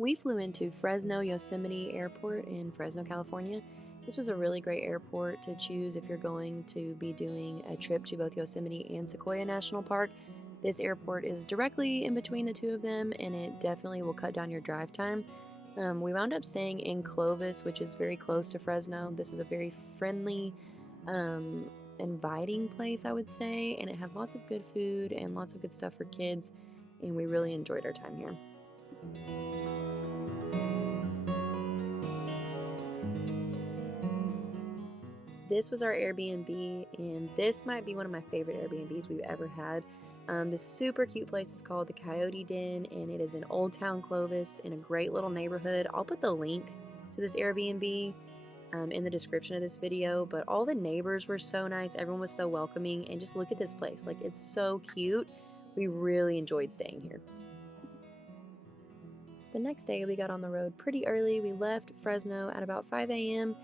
We flew into Fresno Yosemite Airport in Fresno, California. This was a really great airport to choose if you're going to be doing a trip to both Yosemite and Sequoia National Park. This airport is directly in between the two of them, and it definitely will cut down your drive time. We wound up staying in Clovis, which is very close to Fresno. This is a very friendly, inviting place, I would say, and it had lots of good food and lots of good stuff for kids, and we really enjoyed our time here. This was our Airbnb, and this might be one of my favorite Airbnbs we've ever had. This super cute place is called the Coyote Den, and it is in Old Town Clovis in a great little neighborhood. I'll put the link to this Airbnb in the description of this video, but all the neighbors were so nice. Everyone was so welcoming, and just look at this place. Like, it's so cute. We really enjoyed staying here. The next day, we got on the road pretty early. We left Fresno at about 5 a.m.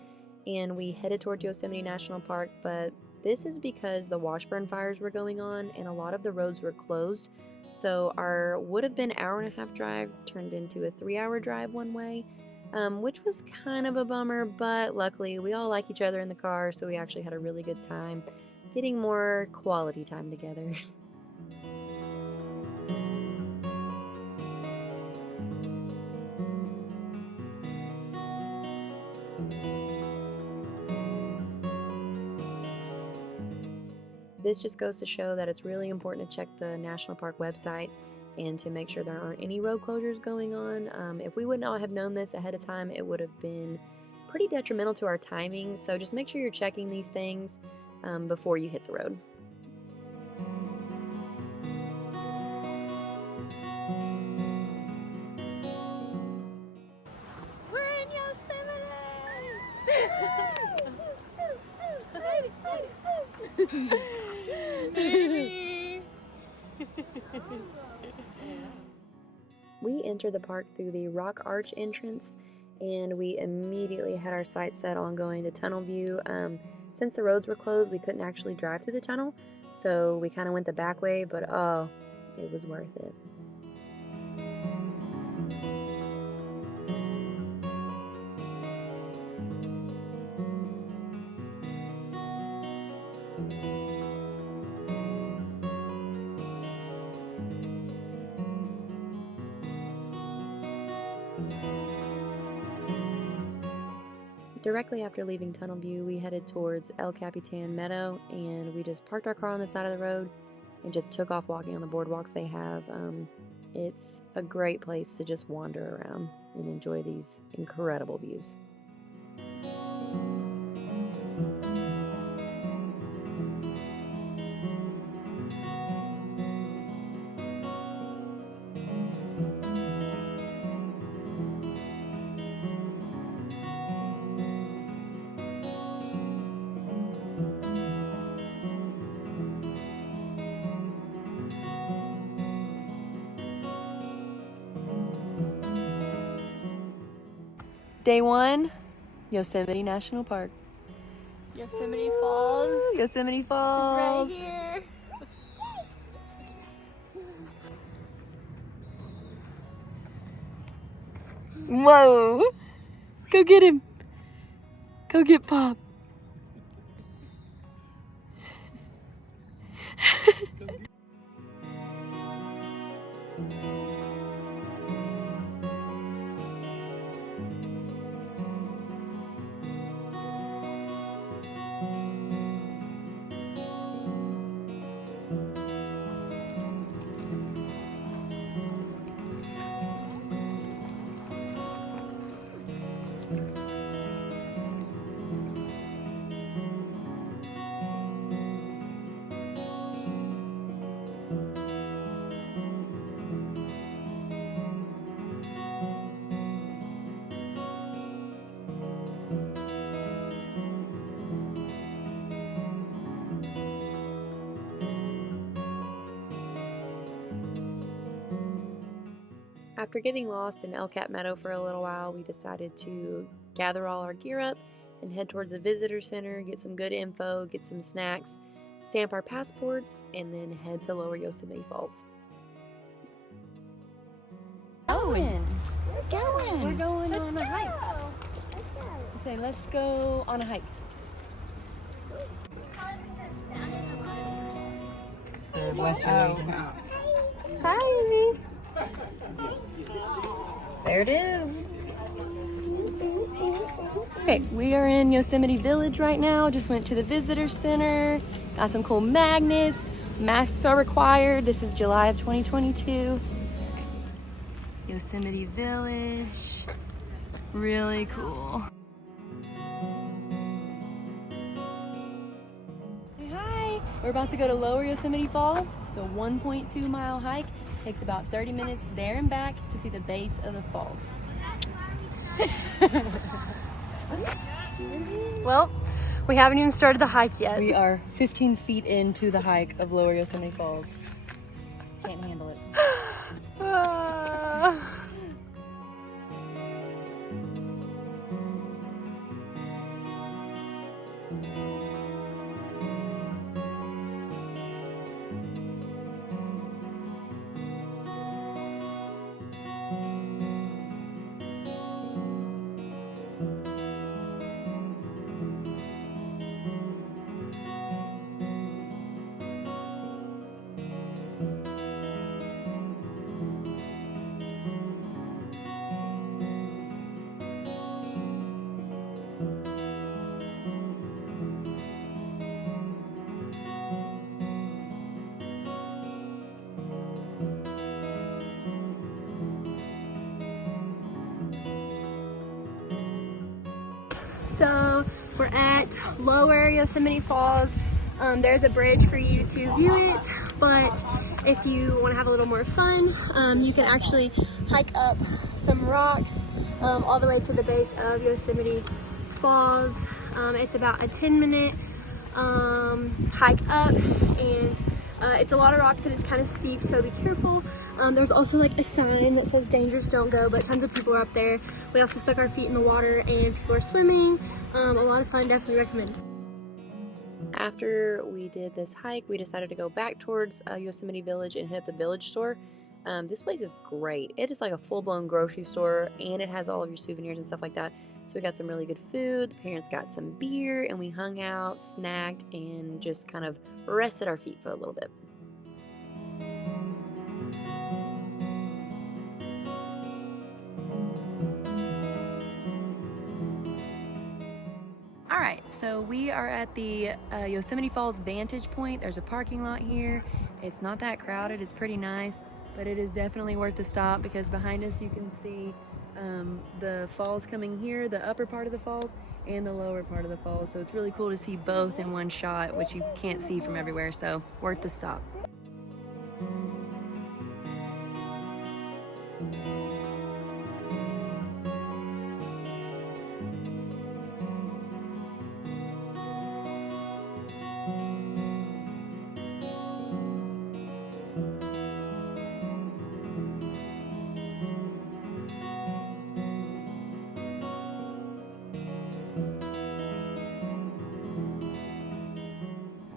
and we headed towards Yosemite National Park, but this is because the Washburn fires were going on and a lot of the roads were closed. So our would have been hour-and-a-half drive turned into a 3-hour drive one way, which was kind of a bummer, but luckily we all like each other in the car, so we actually had a really good time getting more quality time together. This just goes to show that it's really important to check the National Park website and to make sure there aren't any road closures going on. If we would not have known this ahead of time, it would have been pretty detrimental to our timing. So just make sure you're checking these things before you hit the road. We're in Yosemite! Baby! We entered the park through the Rock Arch entrance, and we immediately had our sights set on going to Tunnel View. Since the roads were closed, we couldn't actually drive through the tunnel, so we kind of went the back way, but oh, it was worth it. Directly after leaving Tunnel View, we headed towards El Capitan Meadow, and we just parked our car on the side of the road and just took off walking on the boardwalks they have. It's a great place to just wander around and enjoy these incredible views. Day 1, Yosemite National Park. Yosemite Falls. Yosemite It's Falls. right here. Whoa! Go get him. Go get Pop. After getting lost in El Cap Meadow for a little while, we decided to gather all our gear up and head towards the visitor center, get some good info, get some snacks, stamp our passports, and then head to Lower Yosemite Falls. Owen. Keep going. We're going on a hike. Say, let's go on a hike. The western region. Hi. There it is. Okay, we are in Yosemite Village right now. Just went to the visitor center. Got some cool magnets. Masks are required. This is July of 2022. Yosemite Village. Really cool. Hey, hi. We're about to go to Lower Yosemite Falls. It's a 1.2 mile hike. Takes about 30 minutes there and back to see the base of the falls. Well, we haven't even started the hike yet. We are 15 feet into the hike of Lower Yosemite Falls. Can't handle it. So we're at Lower Yosemite Falls. There's a bridge for you to view it, but if you want to have a little more fun, you can actually hike up some rocks all the way to the base of Yosemite Falls. It's about a 10-minute hike up, and it's a lot of rocks and it's kind of steep, so be careful. There's also like a sign that says dangerous, don't go, but tons of people are up there. We also stuck our feet in the water and people are swimming. A lot of fun, definitely recommend. After we did this hike, we decided to go back towards Yosemite Village and hit the village store. This place is great. It is like a full-blown grocery store, and it has all of your souvenirs and stuff like that. So we got some really good food. The parents got some beer, and we hung out, snacked, and just kind of rested our feet for a little bit. Alright, so we are at the Yosemite Falls vantage point. There's a parking lot here. It's not that crowded, it's pretty nice, but it is definitely worth the stop because behind us you can see the falls coming here, the upper part of the falls and the lower part of the falls. So it's really cool to see both in one shot, which you can't see from everywhere, so worth the stop.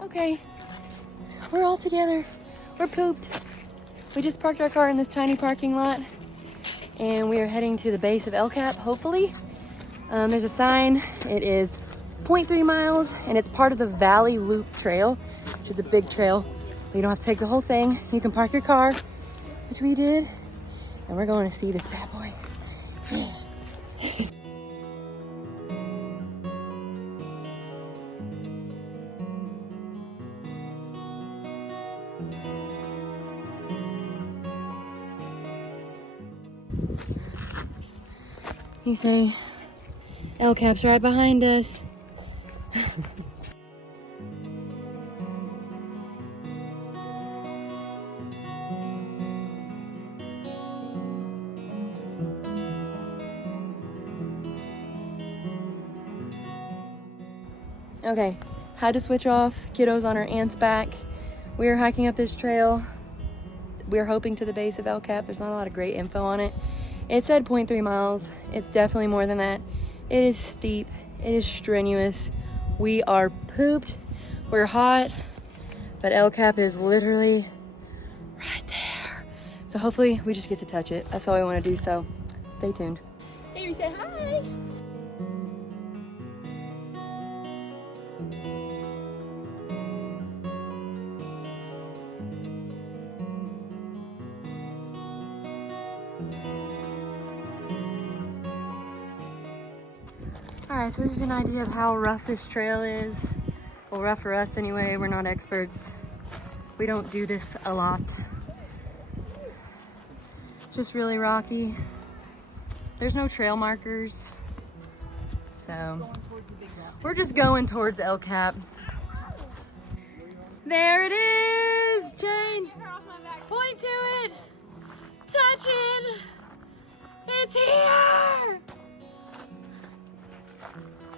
Okay, we're all together. We're pooped. We just parked our car in this tiny parking lot and we are heading to the base of El Cap, hopefully. There's a sign. It is 0.3 miles and it's part of the Valley Loop Trail, which is a big trail. You don't have to take the whole thing. You can park your car, which we did, and we're going to see this bad boy. You say El Cap's right behind us. Okay, had to switch off. Kiddo's on her aunt's back. We are hiking up this trail. We're hoping to the base of El Cap. There's not a lot of great info on it. It said 0.3 miles. It's definitely more than that. It is steep. It is strenuous. We are pooped. We're hot. But El Cap is literally right there. So hopefully we just get to touch it. That's all we want to do. So Stay tuned. Maybe say hi. Alright, so this is an idea of how rough this trail is. Well, rough for us anyway, we're not experts. We don't do this a lot. It's just really rocky. There's no trail markers. So, we're just going towards El Cap. There it is, Jane. Point to it. Touch it. It's here.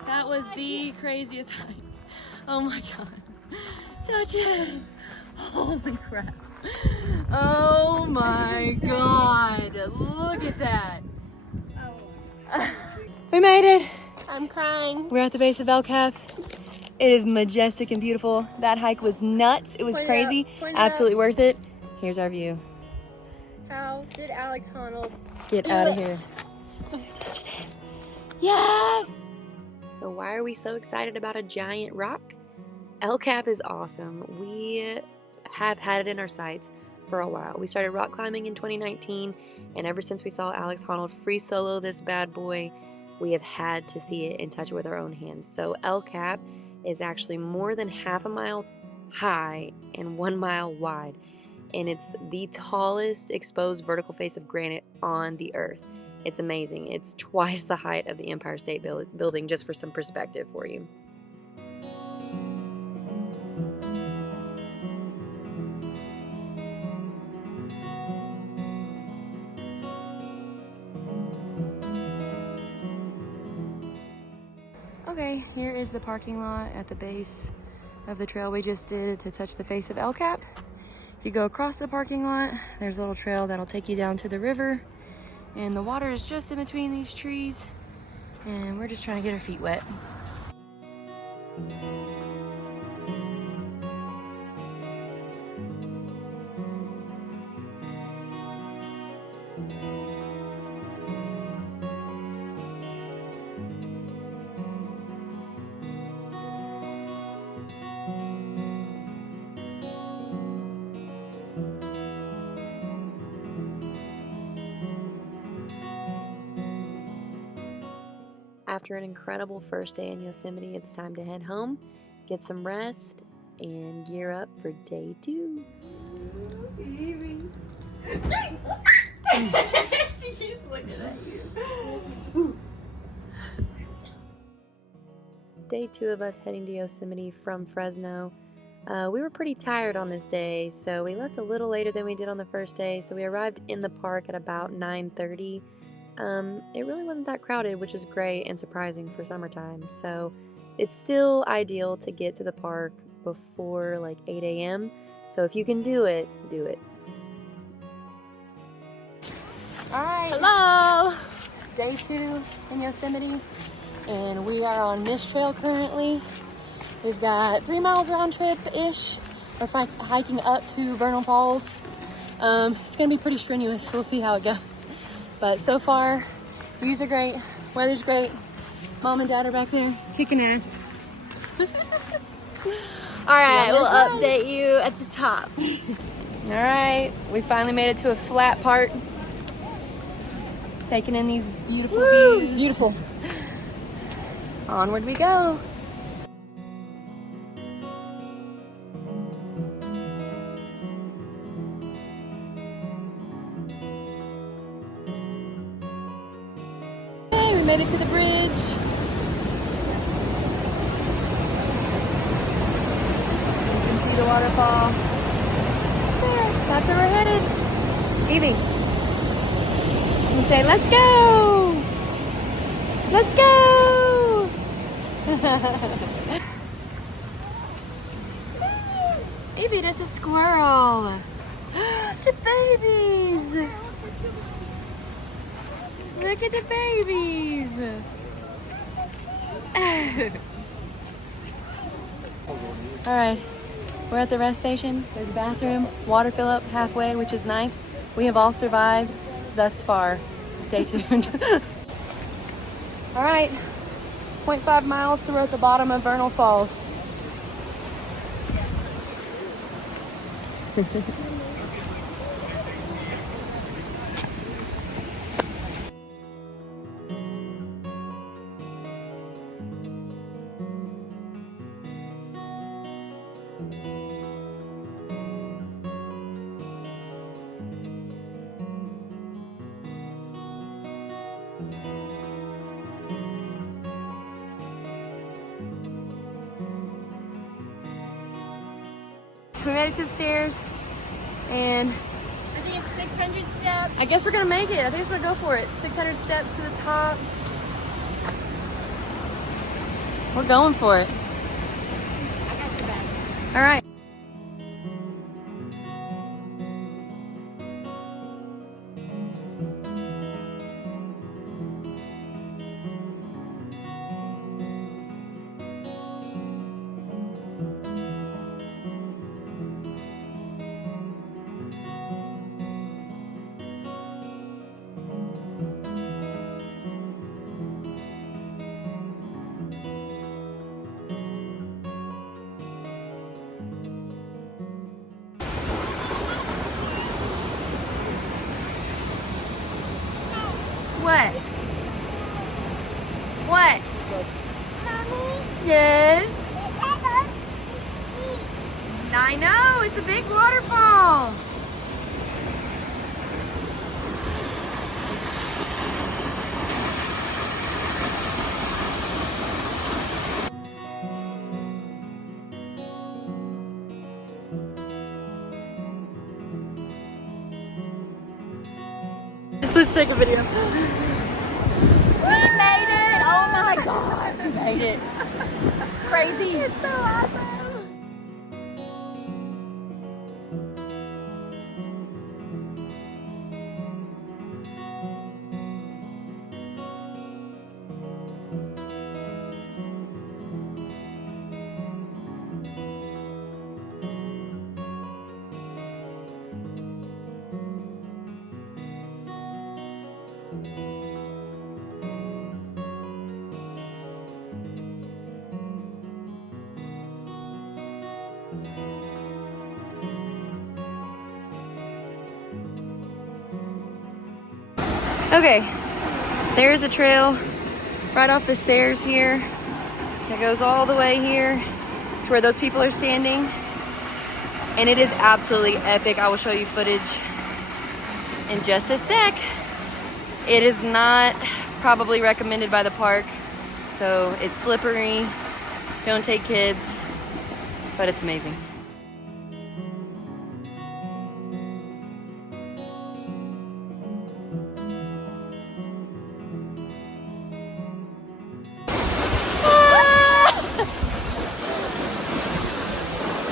That was the craziest hike. Oh my God. Touch it. Holy crap. Oh my God. Look at that. We made it. I'm crying. We're at the base of El Cap. It is majestic and beautiful. That hike was nuts. It was Point it crazy. up, point it Absolutely worth it. Here's our view. How did Alex Honnold Get out of here. Touching it. Yes! So why are we so excited about a giant rock? El Cap is awesome. We have had it in our sights for a while. We started rock climbing in 2019, and ever since we saw Alex Honnold free solo this bad boy, we have had to see it and touch it with our own hands. So El Cap is actually more than half a mile high and 1 mile wide, and it's the tallest exposed vertical face of granite on the earth. It's amazing. It's twice the height of the Empire State Building, just for some perspective for you. Okay, here is the parking lot at the base of the trail we just did to touch the face of El Cap. If you go across the parking lot, there's a little trail that'll take you down to the river. And the water is just in between these trees. And we're just trying to get our feet wet. After an incredible first day in Yosemite, it's time to head home, get some rest, and gear up for day 2. Evie. She keeps looking at you. Day 2 of us heading to Yosemite from Fresno. We were pretty tired on this day, so we left a little later than we did on the first day, so we arrived in the park at about 9:30. It really wasn't that crowded, which is great and surprising for summertime. So it's still ideal to get to the park before like 8 a.m. So if you can do it, do it. All right. Hello. Day 2 in Yosemite, and we are on Mist Trail currently. We've got 3 miles round trip-ish. We're hiking up to Vernal Falls. It's gonna be pretty strenuous. We'll see how it goes. But so far, views are great, weather's great. Mom and Dad are back there kicking ass. All right, we'll update you at the top. All right, we finally made it to a flat part. Taking in these beautiful views. Beautiful. Onward we go. We made it to the bridge. You can see the waterfall. There, that's where we're headed. Evie, you say, let's go! Let's go! Evie, that's a squirrel. The babies! Look at the babies! Alright, we're at the rest station. There's a bathroom, water fill up halfway, which is nice. We have all survived thus far. stay tuned. All right, 0.5 miles, so we're at the bottom of Vernal Falls. We made it to the stairs, and I think it's 600 steps. I guess we're gonna make it. I think we're gonna go for it. 600 steps to the top. We're going for it. All right. What? What? Mommy? Yes? I know, it's a big waterfall. Let's take a video. We made it! Oh my god, we made it. Crazy. It's so awesome. Okay, there's a trail right off the stairs here that goes all the way here to where those people are standing, and it is absolutely epic. I will show you footage in just a sec. It is not probably recommended by the park, so it's slippery. Don't take kids, but it's amazing.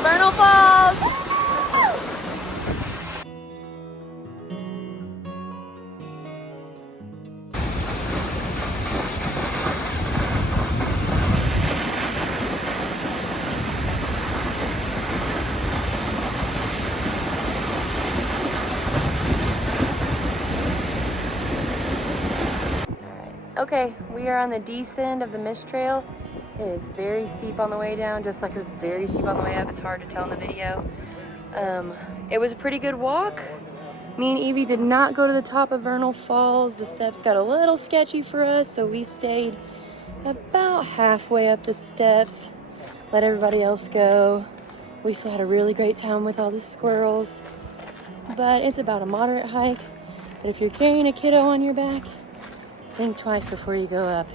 Vernal Falls! Okay, we are on the descent of the mist trail. It is very steep on the way down, just like it was very steep on the way up. It's hard to tell in the video. It was a pretty good walk. Me and Evie did not go to the top of Vernal Falls. The steps got a little sketchy for us, so we stayed about halfway up the steps, let everybody else go. We still had a really great time with all the squirrels, but it's about a moderate hike. But if you're carrying a kiddo on your back, think twice before you go up.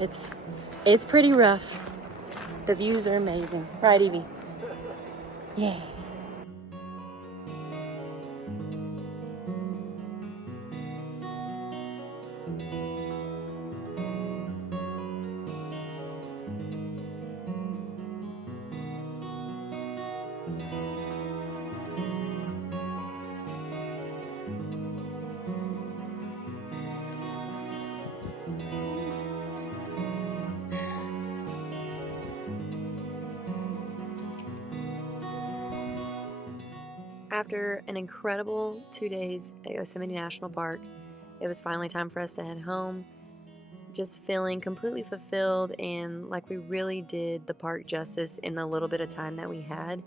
It's pretty rough. The views are amazing. Right, Evie? Yeah. After an incredible 2 days at Yosemite National Park, it was finally time for us to head home. Just feeling completely fulfilled and like we really did the park justice in the little bit of time that we had.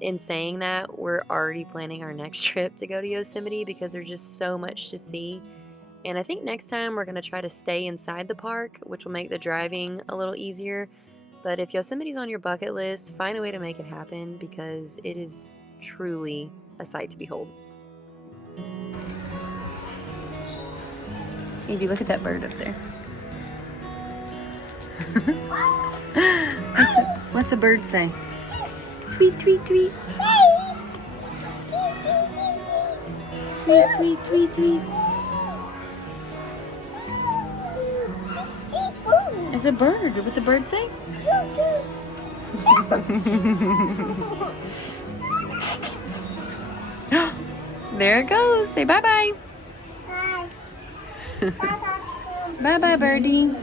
In saying that, we're already planning our next trip to go to Yosemite because there's just so much to see. And I think next time we're going to try to stay inside the park, which will make the driving a little easier. But if Yosemite's on your bucket list, find a way to make it happen because it is truly a sight to behold. Evie, look at that bird up there. What's the bird say? Tweet, tweet, tweet. Tweet, tweet, tweet, tweet. It's a bird. What's a bird say? There it goes. Say bye-bye. Bye-bye, birdie.